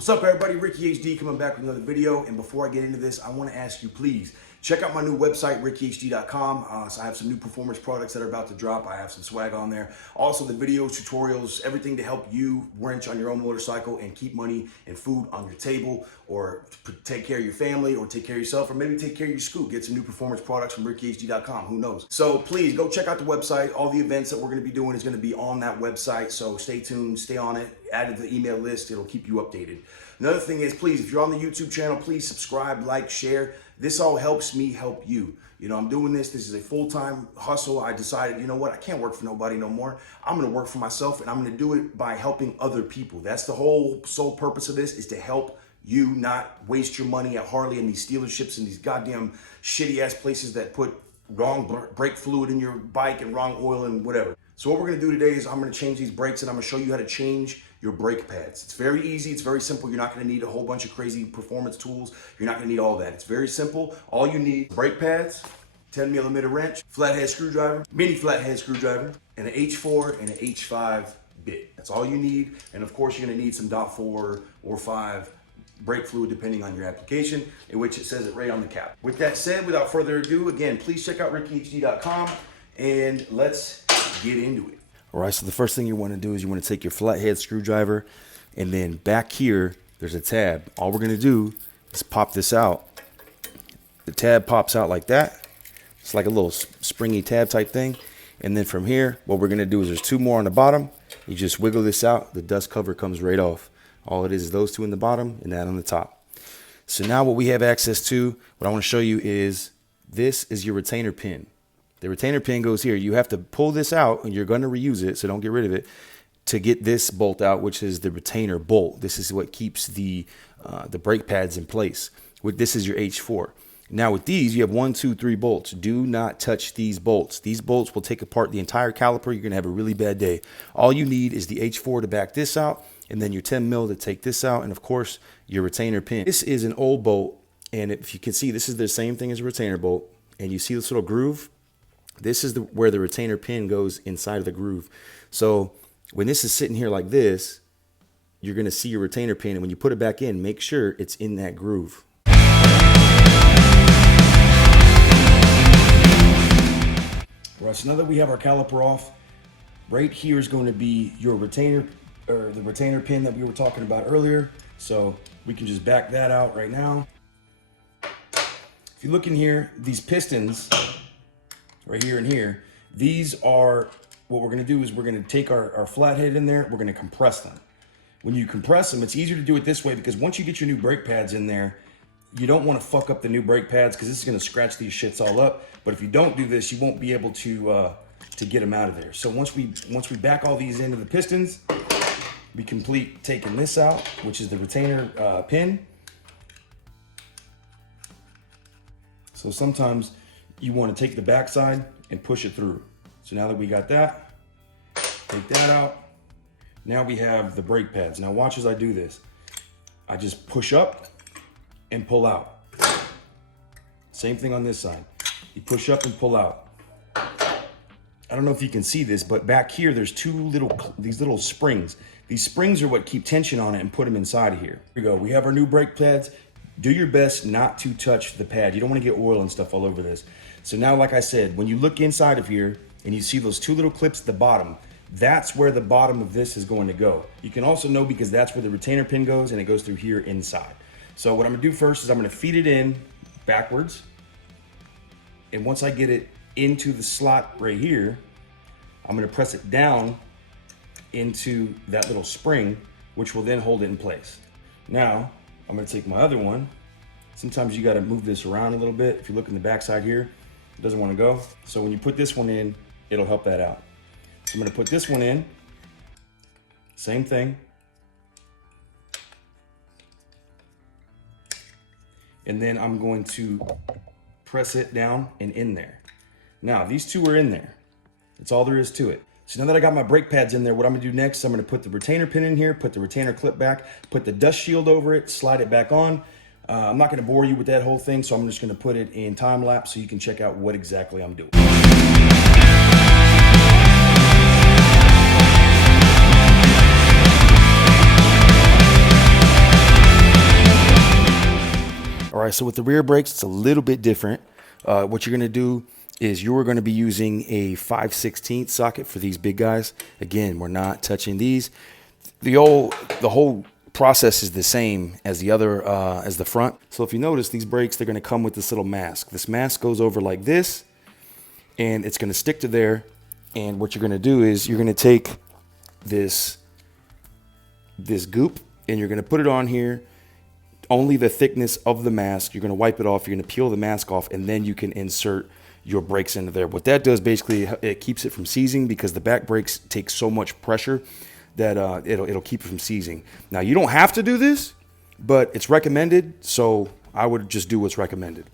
What's up, everybody? Ricky HD coming back with another video. And before I get into this, I want to ask you, please check out my new website, rickihd.com. So I have some new performance products that are about to drop. I have some swag on there. Also, the videos, tutorials, everything to help you wrench on your own motorcycle and keep money and food on your table, or take care of your family, or take care of yourself, or maybe take care of your scoot. Get some new performance products from rickihd.com. Who knows? So please go check out the website. All the events that we're going to be doing is going to be on that website. So stay tuned, stay on it. Add to the email list. It'll keep you updated. Another thing is, please, if you're on the YouTube channel, please subscribe, like, share. This all helps me help you. You know, I'm doing this. This is a full-time hustle. I decided, you know what? I can't work for nobody no more. I'm going to work for myself, and I'm going to do it by helping other people. That's the whole sole purpose of this, is to help you not waste your money at Harley and these dealerships and these goddamn shitty-ass places that put wrong brake fluid in your bike and wrong oil and whatever. So what we're going to do today is I'm going to change these brakes, and I'm going to show you how to change your brake pads. It's very easy. It's very simple. You're not going to need a whole bunch of crazy performance tools. You're not going to need all that. It's very simple. All you need: brake pads, 10mm wrench, flathead screwdriver, mini flathead screwdriver, and an H4 and an H5 bit. That's all you need. And of course, you're going to need some .4 or 5 brake fluid, depending on your application, in which it says it right on the cap. With that said, without further ado, again, please check out rickihd.com, and let's get into it. All right, so the first thing you want to do is you want to take your flathead screwdriver, and then back here, there's a tab. All we're going to do is pop this out. The tab pops out like that. It's like a little springy tab type thing. And then from here, what we're going to do is there's two more on the bottom. You just wiggle this out. The dust cover comes right off. All it is those two in the bottom and that on the top. So now what we have access to, what I want to show you is, this is your retainer pin. The retainer pin goes here. You have to pull this out, and you're going to reuse it, so don't get rid of it, to get this bolt out, which is the retainer bolt. This is what keeps the brake pads in place. This is your H4. Now with these, you have 1, 2, 3 bolts. Do not touch these bolts. These bolts will take apart the entire caliper. You're going to have a really bad day. All you need is the H4 to back this out, and then your 10mm to take this out, and of course, your retainer pin. This is an old bolt, and if you can see, this is the same thing as a retainer bolt, and you see this little groove? This is where the retainer pin goes inside of the groove. So when this is sitting here like this, you're going to see your retainer pin, and when you put it back in, make sure it's in that groove. All right, so now that we have our caliper off, right here is going to be your retainer, or the retainer pin that we were talking about earlier. So we can just back that out right now. If you look in here, these pistons right here and here, these are, what we're going to do is we're going to take our flathead in there, we're going to compress them. When you compress them, it's easier to do it this way, because once you get your new brake pads in there, you don't want to fuck up the new brake pads, because this is going to scratch these shits all up. But if you don't do this, you won't be able to get them out of there. So once we back all these into the pistons, we complete taking this out, which is the retainer pin. So sometimes you want to take the back side and push it through. So now that we got that, take that out. Now we have the brake pads. Now watch as I do this. I just push up and pull out. Same thing on this side. You push up and pull out. I don't know if you can see this, but back here there's these little springs. These springs are what keep tension on it and put them inside of here. Here we go. We have our new brake pads. Do your best not to touch the pad. You don't want to get oil and stuff all over this. So now, like I said, when you look inside of here and you see those two little clips at the bottom, that's where the bottom of this is going to go. You can also know because that's where the retainer pin goes, and it goes through here inside. So what I'm gonna do first is I'm gonna feed it in backwards. And once I get it into the slot right here, I'm gonna press it down into that little spring, which will then hold it in place. Now, I'm gonna take my other one. Sometimes you gotta move this around a little bit. If you look in the back side here, it doesn't wanna go. So when you put this one in, it'll help that out. So I'm gonna put this one in, same thing. And then I'm going to press it down and in there. Now, these two are in there. That's all there is to it. So now that I got my brake pads in there, what I'm gonna do next is I'm gonna put the retainer pin in here, put the retainer clip back, put the dust shield over it, slide it back on. I'm not gonna bore you with that whole thing, so I'm just gonna put it in time lapse so you can check out what exactly I'm doing. right, so with the rear brakes, it's a little bit different. What you're gonna do is you're gonna be using a 5/16 socket for these big guys. Again, we're not touching these. The whole process is the same as the other, as the front. So if you notice, these brakes, they're gonna come with this little mask. This mask goes over like this, and it's gonna stick to there. And what you're gonna do is you're gonna take this goop and you're gonna put it on here, only the thickness of the mask. You're gonna wipe it off, you're gonna peel the mask off, and then you can insert your brakes into there. What that does, basically, it keeps it from seizing, because the back brakes take so much pressure that it'll keep it from seizing. Now, you don't have to do this, but it's recommended, so I would just do what's recommended.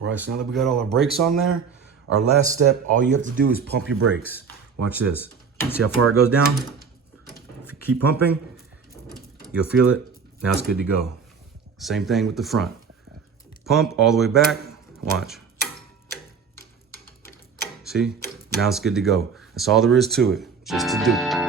All right, so now that we got all our brakes on there, our last step, all you have to do is pump your brakes. Watch this. See how far it goes down? If you keep pumping, you'll feel it. Now it's good to go. Same thing with the front. Pump all the way back. Watch. See? Now it's good to go. That's all there is to it. Just to do.